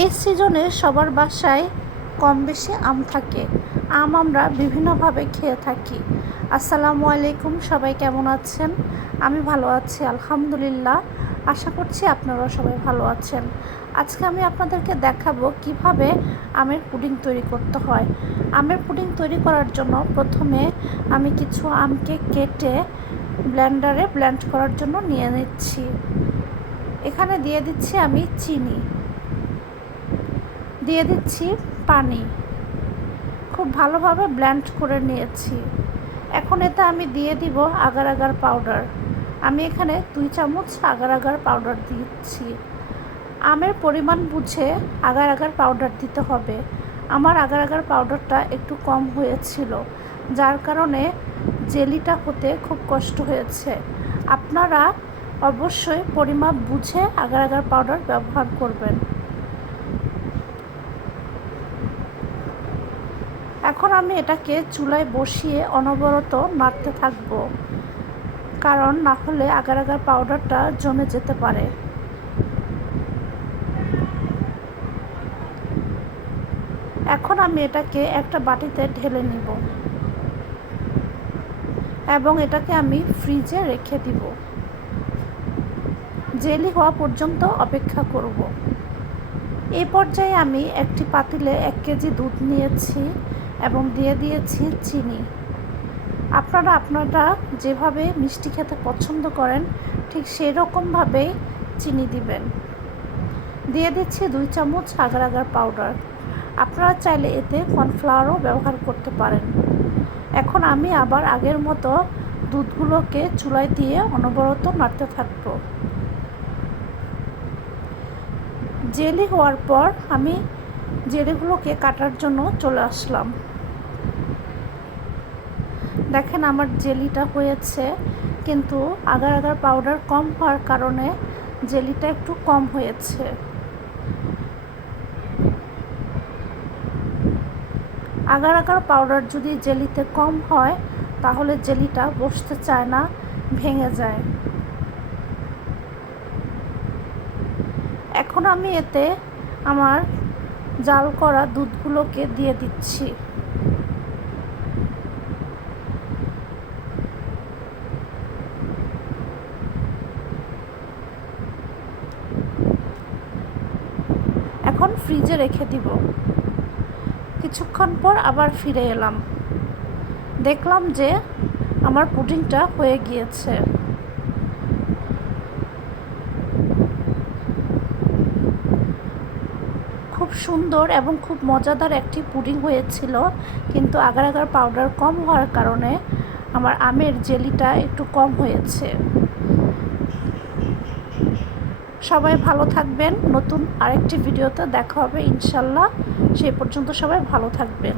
এই সিজনে সবার বাসায় কম বেশি আম থাকে। আম আমরা বিভিন্নভাবে খেয়ে থাকি। আসসালামু আলাইকুম, সবাই কেমন আছেন? আমি ভালো আছি আলহামদুলিল্লাহ। আশা করছি আপনারাও সবাই ভালো আছেন। আজকে আমি আপনাদেরকে দেখাবো কিভাবে আমের পুডিং তৈরি করতে হয়। আমের পুডিং তৈরি করার জন্য প্রথমে আমি কিছু আমকে কেটে ব্লেন্ডারে ব্লেন্ড করার জন্য নিয়ে নিচ্ছি। এখানে দিয়ে দিচ্ছি আমি চিনি, দিয়ে দিচ্ছি পানি, খুব ভালোভাবে ব্লেন্ড করে নিয়েছি। এখন এতে আমি দিয়ে দিব আগার আগার পাউডার। আমি এখানে 2 চামচ আগার আগার পাউডার দিচ্ছি। আমের পরিমাণ বুঝে আগার আগার পাউডার দিতে হবে। আমার আগার আগার পাউডারটা একটু কম হয়েছিল, যার কারণে জেলিটা হতে খুব কষ্ট হয়েছে। আপনারা অবশ্যই পরিমাপ বুঝে আগার আগার পাউডার ব্যবহার করবেন। এখন আমি এটাকে চুলায় বসিয়ে অনবরত নাড়তে থাকব, কারণ না হলে আগার আগার পাউডারটা জমে যেতে পারে। এখন আমি এটাকে একটা বাটিতে ঢেলে নিব এবং এটাকে আমি ফ্রিজে রেখে দিব। জেলি হওয়া পর্যন্ত অপেক্ষা করব। এই পর্যায়ে আমি একটি পাতিলে 1 কেজি দুধ নিয়েছি এবং দিয়ে দিয়েছি চিনি। আপনারা যেভাবে মিষ্টি খেতে পছন্দ করেন ঠিক সেই রকমভাবেই চিনি দিবেন। দিয়ে দিচ্ছি 2 চামচ আগার আগার পাউডার। আপনারা চাইলে এতে কর্নফ্লাওয়ারও ব্যবহার করতে পারেন। এখন আমি আবার আগের মতো দুধগুলোকে চুলায় দিয়ে অনবরত নাড়তে থাকবো। জেলি হওয়ার পর আমি জেলিগুলোকে কাটার জন্য চলে আসলাম। দেখেন আমার জেলিটা হয়েছে, কিন্তু আগার আগার পাউডার কম হওয়ার কারণে জেলিটা একটু কম হয়েছে। আগার আগার পাউডার যদি জেলিতে কম হয় তাহলে জেলিটা বসতে চায় না, ভেঙে যায়। এখন আমি এতে আমার জাল করা দুধগুলোকে দিয়ে দিচ্ছি। এখন ফ্রিজে রেখে দিব। কিছুক্ষণ পর আবার ফিরে এলাম, দেখলাম যে আমার পুডিংটা হয়ে গিয়েছে। খুব সুন্দর এবং খুব মজাদার একটি পুডিং হয়েছিল, কিন্তু আগার আগার পাউডার কম হওয়ার কারণে আমার আমের জেলিটা একটু কম হয়েছে। সবাই ভালো থাকবেন। নতুন আরেকটি ভিডিওতে দেখা হবে ইনশাল্লাহ। সেই পর্যন্ত সবাই ভালো থাকবেন।